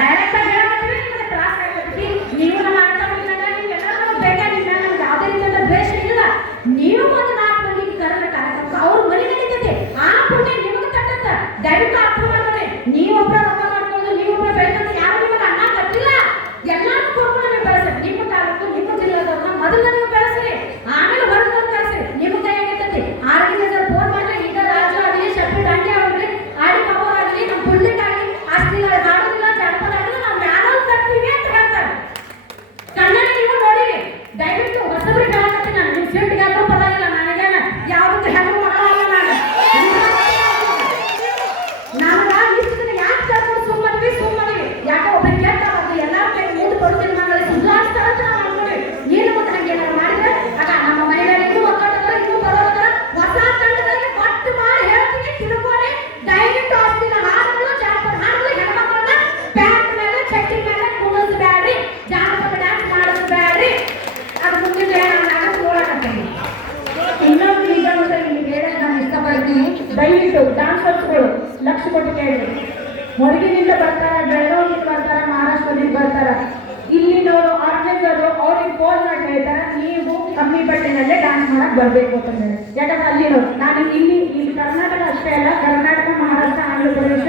Direct ಆಗಿ ಹೇಳೋದ್ರಿ ನಿಮಗೆ ತ್ರಾಸ ಆಗ್ತೈತಿ. ನೀವು ನಮ್ಮ ಅಣ್ಣ ತಮ್ಮಂದಿರಾಗ ನೀವು ಎಲ್ಲರೂ ಬೇಕಾಗಿಲ್ಲ, ನಮ್ಗೆ ಯಾವುದೇ ರೀತಿಯಾದ ದ್ವೇಷ ಇಲ್ಲ. ನೀವು ಒಂದು 4 ಮಂದಿಗೆ ಕರೆದ ಕಾರ್ಯಕ್ರಮ ಅವ್ರ ಮನೆ ನಡೀತೈತಿ, ಆ ಪುಣ್ಯ ನಿಮಗೆ ತಟ್ಟತ್ತ. ದಯವಿಟ್ಟು ಅರ್ಥ ಮಾಡ್ಕೊಳ್ಳಿ. ನೀವೊಬ್ಬರ ರೊಕ್ಕ ಮಾಡ್ಕೊಳ್ಳೋದು, ನೀವೊಬ್ಬರ ಬೆಳೆದಂತ ಯಾರು ನಿಮಗೆ ಅನ್ನ ಕಟ್ಟಿಲ್ಲ. ಎಲ್ಲಾನು ಕೊಡ್ಕೊಂಡು ನೀವು ಬೆಳೆಸ್ರಿ. ನಿಮ್ಮ ತಾಲೂಕು ನಿಮ್ಮ ಜಿಲ್ಲಾದವ್ರನ್ನ ಮೊದಲು ನೀವು ಬೆಳೆಸ್ರಿ, ಆಮೇಲೆ ಹೊರಗೆ ಬೆಳೆಸ್ರಿ. ನಿಮ್ಮ ಕೈ ಆಗೈತೈತಿ. ಆರ್ಗನೈಸರ್ ಫೋನ್ ಮಾಡಿ ಈಗ ರಾಜು ಆಗಲಿ, ಶಫಿ ದಾಂಡಿ ಆಗಲಿ, ಆಡಿ ಕಪೂರ್ ಆಗಲಿ, ನಮ್ಮ ಪುಳ್ಳಿಕ್ ಆಗಲಿ ಅಷ್ಟಿಲ್ಲ ಹಾಡೋದಿಲ್ಲ, ಜಾನಪದ ಆಗಲಿ, ನಾವು ಮ್ಯಾನಲ್ ತರ್ತೀವಿ ಅಂತ ಹೇಳ್ತಾರೆ. ಕನ್ನಡ ನೀವು ನೋಡಿರಿ. ದಯವಿಟ್ಟು ಹೊಸಬ್ರಿಗೆ ಹೇಳಕತ್ತೀನಿ ನಾನು, ನಿಮ್ಮ ಫೀಲ್ಡ್ಗೆ ಆದ್ರೂ ಪರವಾಗಿಲ್ಲ, ನನಗೇನ ಯಾವುದಕ್ಕೆ ಹೆಣ್ಣು ಮಕ್ಕಳಲ್ಲ. ನಾನು ಇಷ್ಟು ದಿನ ಯಾಕೆ ಕರ್ಕೊಂಡು ಸುಮ್ಮನಿವಿ ಯಾಕೆ ಒಬ್ಬರು ಕೇಳ್ತಾರದು ಎಲ್ಲಾರ ಕೈ ಮುಂದೆ ಕೊಡ್ತೀನಿ ಮಕ್ಕಳಿಗೆ ಸುಧಾರಿಸ್ತಾರ ಅಂತ ನಾವು ಅನ್ಕೊಂಡ್ವಿ. ಏನು ಮತ್ತೆ ನಂಗೆ ಏನಾರು ಮಾಡಿದ್ರೆ ಆಗ ನಮ್ಮ ಮನೆಯಲ್ಲಿ ಇನ್ನೂ ಒಕ್ಕಟ್ಟದ ಇನ್ನೂ ಬರೋದರ ಹೊಸ ತಂಡದಲ್ಲಿ ಒಟ್ಟು ಮಾಡಿ ಹೇಳ್ತೀನಿ, ತಿಳ್ಕೊಳ್ಳಿ. ದಯವಿಟ್ಟು ಅಷ್ಟಿಲ್ಲ ಹಾಡುಗಳು, ಜಾನಪದ ಹಾಡುಗಳು ಹೆಣ್ಮಕ್ಳನ್ನ ಪ್ಯಾಂಟ್ ಮೇಲೆ ಚಟ್ಟಿ ಮೇಲೆ ಕುಣಿಸ್ಬೇಡ್ರಿ, ಜಾನಪದ ಡ್ಯಾನ್ಸ್ ಮಾಡಿಸ್ಬೇಡ್ರಿ. ಅದು ಮುಂದಿನ ನಾನು ನೋಡಕತ್ತೀನಿ. ಇನ್ನೊಂದು ಈಗ ನಿಮಗೆ ಹೇಳಕ್ಕೆ ನಾನು ಇಷ್ಟಪಡ್ತೀನಿ. ದಯವಿಟ್ಟು ಡಾನ್ಸರ್ಸ್ಗಳು ಲಕ್ಷ ಕೊಟ್ಟು ಕೇಳಿ. ಹೊರಗಿನಿಂದ ಬರ್ತಾರ, ಬೆಳಗಾವಿಯಿಂದ ಬರ್ತಾರ, ಮಹಾರಾಷ್ಟ್ರದಿಂದ ಬರ್ತಾರ. ಇಲ್ಲಿನವರು ಆರ್ಗನೈಸರು ಅವ್ರಿಗೆ ಫೋನ್ ಮಾಡಿ ಹೇಳ್ತಾರೆ, ನೀವು ಕಮ್ಮಿ ಬಟ್ಟೆನಲ್ಲೇ ಡ್ಯಾನ್ಸ್ ಮಾಡಕ್ ಬರ್ಬೇಕು ಅಂತ ಹೇಳಿ. ಯಾಕಂದ್ರೆ ಅಲ್ಲಿನವರು ನಾನು ಇಲ್ಲಿ ಕರ್ನಾಟಕ ಅಷ್ಟೇ ಅಲ್ಲ, ಕರ್ನಾಟಕ, ಮಹಾರಾಷ್ಟ್ರ, ಆಂಧ್ರ ಪ್ರದೇಶ